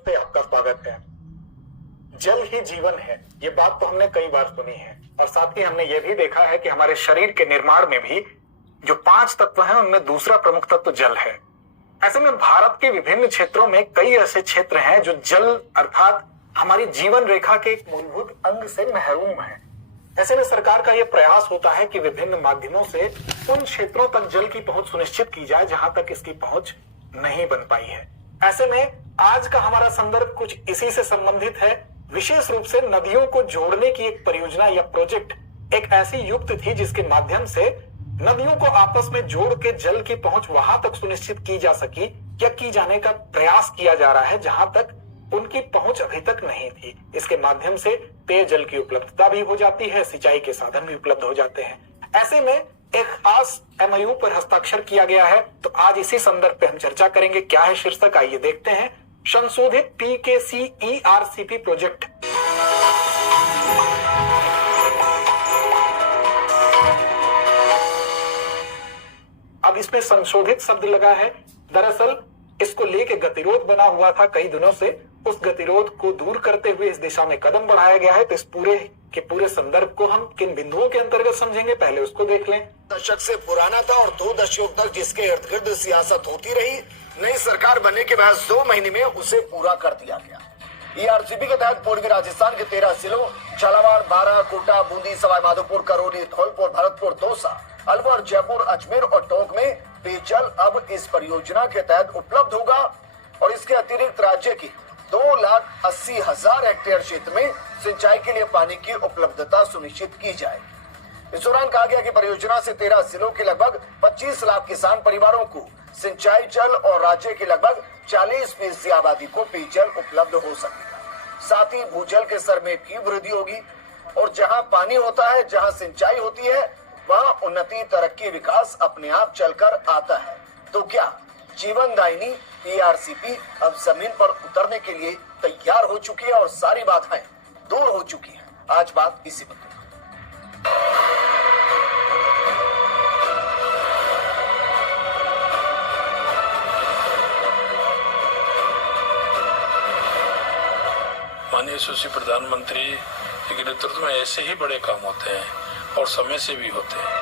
पे आपका स्वागत है। जल ही जीवन है, ये बात तो हमने कई बार सुनी है और साथ ही हमने ये भी देखा है कि हमारे शरीर के निर्माण में भी जो 5 तत्व हैं उनमें दूसरा प्रमुख तत्व जल है। ऐसे में भारत के विभिन्न क्षेत्रों में कई ऐसे क्षेत्र हैं जो जल अर्थात हमारी जीवन रेखा के एक मूलभूत अंग से महरूम है। ऐसे में सरकार का यह प्रयास होता है कि विभिन्न माध्यमों से उन क्षेत्रों तक जल की पहुंच सुनिश्चित की जाए जहां तक इसकी पहुंच नहीं बन पाई है। ऐसे में आज का हमारा संदर्भ कुछ इसी से संबंधित है। विशेष रूप से नदियों को जोड़ने की एक परियोजना या प्रोजेक्ट एक ऐसी युक्ति थी जिसके माध्यम से नदियों को आपस में जोड़ के जल की पहुंच वहां तक सुनिश्चित की जा सकी या की जाने का प्रयास किया जा रहा है जहां तक उनकी पहुंच अभी तक नहीं थी। इसके माध्यम से पेयजल की उपलब्धता भी हो जाती है, सिंचाई के साधन भी उपलब्ध हो जाते हैं। ऐसे में एक खास एमओयू पर हस्ताक्षर किया गया है, तो आज इसी संदर्भ पे हम चर्चा करेंगे। क्या है शीर्षक, आइए देखते हैं। संशोधित PKC-ERCP प्रोजेक्ट। अब इसमें संशोधित शब्द लगा है। दरअसल इसको लेके गतिरोध बना हुआ था कई दिनों से। उस गतिरोध को दूर करते हुए इस दिशा में कदम बढ़ाया गया है। तो इस पूरे के पूरे संदर्भ को हम किन बिंदुओं के अंतर्गत समझेंगे, पहले उसको देख लें। दशक से पुराना था और 2 दशकों तक जिसके इर्द गिर्द सियासत होती रही, नई सरकार बनने के बाद 2 महीने में उसे पूरा कर दिया गया। ERCP के तहत पूर्वी राजस्थान के 13 जिलों झालावाड़, बारां, कोटा, बूंदी, सवाई माधोपुर, करौली, धौलपुर, भरतपुर, दौसा, अलवर, जयपुर, अजमेर और टोंक में पेयजल अब इस परियोजना के तहत उपलब्ध होगा और इसके अतिरिक्त राज्य की 2,80,000 हेक्टेयर क्षेत्र में सिंचाई के लिए पानी की उपलब्धता सुनिश्चित की जाएगी। इस दौरान कहा गया कि परियोजना से 13 जिलों के लगभग 25 लाख किसान परिवारों को सिंचाई जल और राज्य की लगभग 40% आबादी को पेयजल उपलब्ध हो सकेगा। साथ ही भूजल के स्तर में भी वृद्धि होगी और जहां पानी होता है, जहां सिंचाई होती है, वहां उन्नति, तरक्की, विकास अपने आप चलकर आता है। तो क्या जीवनदायिनी ERCP अब जमीन पर उतरने के लिए तैयार हो चुकी है और सारी बाधाएं दूर हो चुकी हैं? आज बात इसी पर। माननीय सुश्री प्रधानमंत्री के नेतृत्व में ऐसे ही बड़े काम होते हैं और समय से भी होते हैं।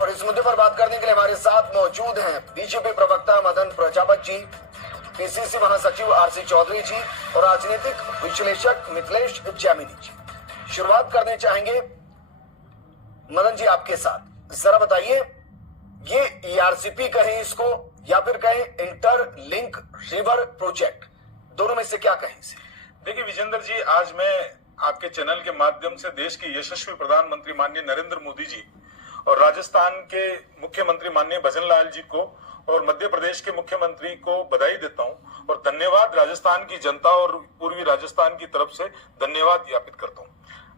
और इस मुद्दे पर बात करने के लिए हमारे साथ मौजूद हैं बीजेपी प्रवक्ता मदन प्रजापत जी, PCC महासचिव RC चौधरी जी और राजनीतिक विश्लेषक मिथिलेश जैमिनी जी। शुरुआत करने चाहेंगे मदन जी आपके साथ। जरा बताइए, ये ERCP कहें इसको या फिर कहें इंटर लिंक रिवर प्रोजेक्ट, दोनों में से क्या कहें इसे? देखिए विजेंद्र जी, आज मैं आपके चैनल के माध्यम से देश के यशस्वी प्रधानमंत्री माननीय नरेंद्र मोदी जी और राजस्थान के मुख्यमंत्री माननीय भजन लाल जी को और मध्य प्रदेश के मुख्यमंत्री को बधाई देता हूं और धन्यवाद राजस्थान की जनता और पूर्वी राजस्थान की तरफ से धन्यवाद ज्ञापित करता हूं।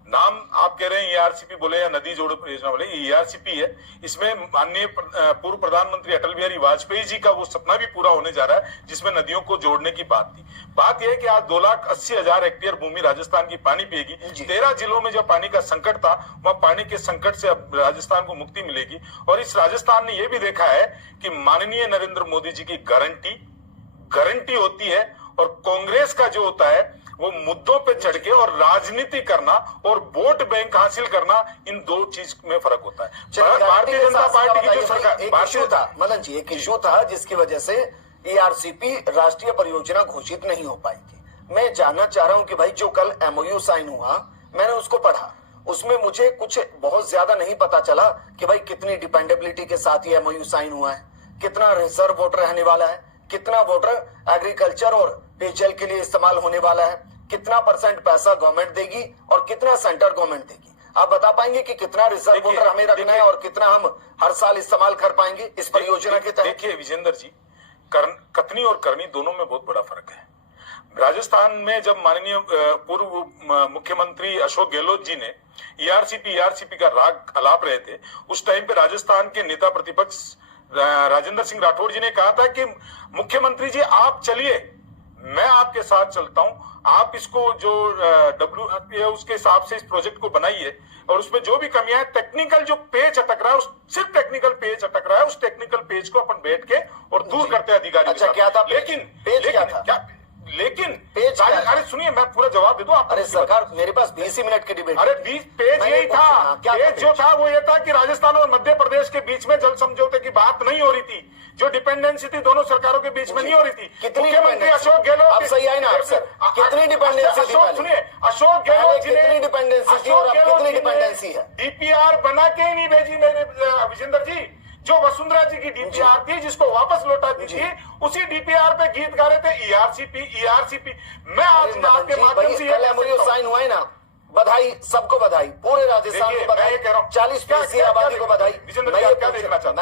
नाम आप कह रहे हैं ERCP बोले या नदी जोड़ो परियोजना बोले, ERCP है। इसमें माननीय पूर्व प्रधानमंत्री अटल बिहारी वाजपेयी जी का वो सपना भी पूरा होने जा रहा है जिसमें नदियों को जोड़ने की बात थी। बात यह है कि आज 2,80,000 हेक्टेयर भूमि राजस्थान की पानी पिएगी। 13 जिलों में जब पानी का संकट था, वहां पानी के संकट से अब राजस्थान को मुक्ति मिलेगी। और इस राजस्थान ने यह भी देखा है कि माननीय नरेंद्र मोदी जी की गारंटी होती है और कांग्रेस का जो होता है वो मुद्दों पे चढ़ के और राजनीति करना और वोट बैंक हासिल करना, इन 2 चीज में फर्क होता है। भारतीय जनता पार्टी की जो सरकार, एक इशू था मदन जी, एक इशू था जिसकी वजह से ERCP राष्ट्रीय परियोजना घोषित नहीं हो पाई थी। मैं जानना चाह रहा हूं कि भाई जो कल MOU साइन हुआ, मैंने उसको पढ़ा, उसमें मुझे कुछ बहुत ज्यादा नहीं पता चला कि भाई कितनी डिपेंडेबिलिटी के साथ ये MOU साइन हुआ है, कितना रिजर्व वोटर रहने वाला है, कितना वोटर एग्रीकल्चर और पेयजल के लिए इस्तेमाल होने वाला है, कितना % पैसा गवर्नमेंट देगी और कितना सेंटर गवर्नमेंट देगी। आप बता पाएंगे कि कितना रिजर्व वोटर हमें रखना है और कितना हम हर साल इस्तेमाल कर पाएंगे इस परियोजना के तहत? देखिए विजेंद्र जी, कथनी और करनी दोनों में बहुत बड़ा फर्क है। राजस्थान में जब माननीय पूर्व मुख्यमंत्री अशोक गहलोत जी ने ERCP का राग अलाप रहे थे, उस टाइम पे राजस्थान के नेता प्रतिपक्ष राजेंद्र सिंह राठौड़ जी ने कहा था कि मुख्यमंत्री जी आप चलिए, मैं आपके साथ चलता हूं। आप इसको जो उसके हिसाब से इस प्रोजेक्ट को बनाइए, और उसमें जो भी कमियां है, टेक्निकल जो पेज अटक रहा है, सिर्फ टेक्निकल पेज अटक रहा है, उस टेक्निकल पेज को अपन बैठ के और दूर करते हैं अधिकारी। अच्छा, क्या था लेकिन पेज क्या था? अरे सुनिए, मैं पूरा जवाब दे दूं आपको। अरे सरकार, मेरे पास 20 मिनट की डिबेट। अरे 20 पेज यही था। पेज जो था वो ये था कि राजस्थान और मध्य प्रदेश के बीच में जल समझौते की बात नहीं हो रही थी, जो डिपेंडेंसी थी दोनों सरकारों के बीच में नहीं हो रही थी। कितनी मुख्यमंत्री अशोक गहलोत, अब सही आए ना आप सर, कितनी डिपेंडेंसी थी? सुनिए, अशोक गहलोत जी ने कितनी डिपेंडेंसी थी और अब कितनी डिपेंडेंसी है? डीपीआर बना के ही नहीं भेजी मेरे विजेंद्र जी। जो वसुंधरा जी की डीपीआर थी, जिसको वापस लौटा दी थी, उसी डीपीआर पे गीत गा रहे थे ईआरसीपी। मैं आज आपके माध्यम से एमओयू साइन हुआ है ना, बधाई, सबको बधाई, पूरे राजस्थान को बधाई, 40% आबादी को बधाई। मैं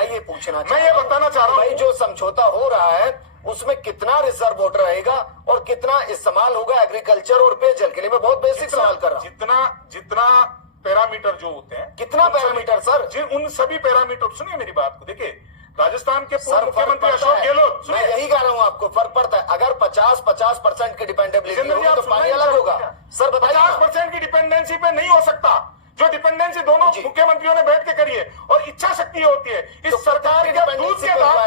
ये पूछना, मैं ये बताना चाह रहा हूँ, भाई जो समझौता हो रहा है उसमें कितना रिजर्व वाटर रहेगा और कितना इस्तेमाल होगा एग्रीकल्चर और पेयजल के लिए? मैं बहुत बेसिक सवाल कर रहा हूँ। जितना पैरामीटर जो होते हैं, कितना पैरामीटर सर? उन सभी पैरामीटर, सुनिए मेरी बात को, देखिए राजस्थान के पूर्व सर, मुख्यमंत्री अशोक गहलोत, मैं यही कह रहा हूँ आपको, फर्क पड़ता है। अगर 50% की डिपेंडेबिलिटी होगी तो पानी अलग होगा। सर बताइए, 50% की डिपेंडेंसी पे नहीं हो सकता। जो डिपेंडेंसी दोनों मुख्यमंत्रियों ने बैठ के करी है, और इच्छा शक्ति होती है इस सरकार के दूध के दाम।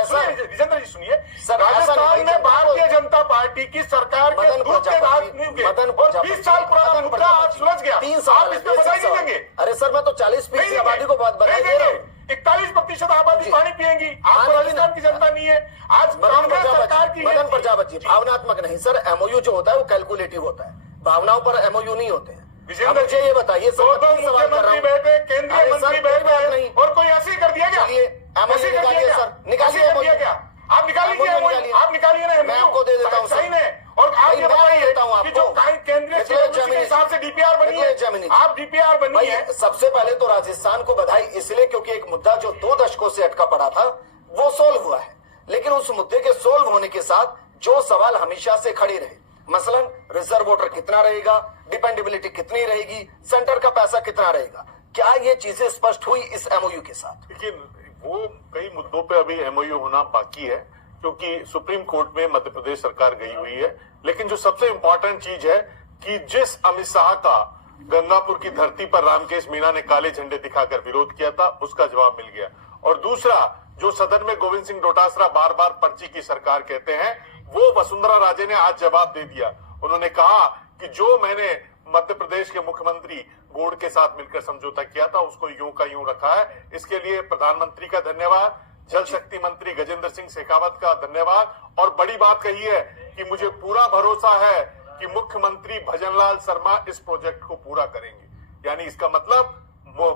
विजेंद्र जी सुनिए, राजस्थान में भारतीय जनता पार्टी की सरकार के दूध के दाम नहीं हुए, और 20 साल पुराना मुद्दा आज सुलझ गया। 3 साल आप इसमें बधाई नहीं देंगे? अरे सर, मैं तो 40% आबादी को बधाई दे रहा हूँ। 41% आबादी पानी पिएगी। आपको राजस्थान की जनता नहीं है। आज कांग्रेस सरकार की मदन प्रजापति, भावनात्मक नहीं सर, एमओयू जो होता है वो कैलकुलेटिव होता है, भावनाओं पर एमओयू नहीं होते हैं। विजेंद्र मुझे ये बताइए, मुख्यमंत्री बैठे, केंद्रीय मंत्री बैठे नहीं, और कोई ऐसे ही कर दिया क्या? ऐसे निकालिए सर, निकालिए क्या? आप निकालिए, आप निकालिए ना, मैं आपको दे देता हूँ सही है। और आप ये बताइए कि जो केंद्रीय के हिसाब से डीपीआर बनी है, आप डीपीआर बनी है। सबसे पहले तो राजस्थान को बधाई इसलिए क्योंकि एक मुद्दा जो 2 दशकों से अटका पड़ा था वो सोल्व हुआ है, लेकिन उस मुद्दे के सोल्व होने के साथ जो सवाल हमेशा से खड़े रहे, मसलन रिजर्व वाटर कितना रहेगा, डिपेंडेबिलिटी कितनी रहेगी, सेंटर का पैसा कितना रहेगा, क्या ये चीजें स्पष्ट हुई इस एमओयू के साथ? देखिए, वो कई मुद्दों पे अभी एमओयू होना बाकी है, क्योंकि सुप्रीम कोर्ट में मध्य प्रदेश सरकार गई हुई है। लेकिन जो सबसे इंपॉर्टेंट चीज है कि जिस अमित शाह का गंगापुर की धरती पर रामकेश मीणा ने काले झंडे दिखाकर विरोध किया था, उसका जवाब मिल गया। और दूसरा, जो सदन में गोविंद सिंह डोटासरा बार बार पर्ची की सरकार कहते हैं, वो वसुंधरा राजे ने आज जवाब दे दिया। उन्होंने कहा कि जो मैंने मध्य प्रदेश के मुख्यमंत्री बोर्ड के साथ मिलकर समझौता किया था उसको यूं का यूं रखा है। इसके लिए प्रधानमंत्री का धन्यवाद, जल शक्ति मंत्री गजेंद्र सिंह शेखावत का धन्यवाद, और बड़ी बात कही है कि मुझे पूरा भरोसा है कि मुख्यमंत्री भजनलाल शर्मा इस प्रोजेक्ट को पूरा करेंगे। यानी इसका मतलब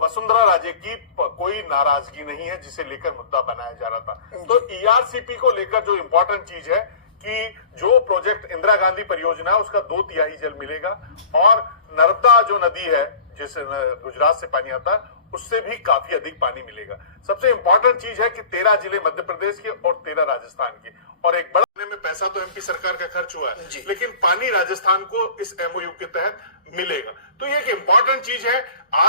वसुंधरा राजे की कोई नाराजगी नहीं है जिसे लेकर मुद्दा बनाया जा रहा था। तो ईआरसीपी को लेकर जो इंपॉर्टेंट चीज है कि जो प्रोजेक्ट इंदिरा गांधी परियोजना है उसका 2/3 जल मिलेगा, और नर्मदा जो नदी है जिसे गुजरात से पानी आता है उससे भी काफी अधिक पानी मिलेगा। सबसे इंपॉर्टेंट चीज है कि 13 जिले मध्य प्रदेश के और 13 राजस्थान के, और एक बड़ा में पैसा तो एमपी सरकार का खर्च हुआ है, लेकिन पानी राजस्थान को इस एमओयू के तहत मिलेगा। तो ये एक इंपॉर्टेंट चीज है। आज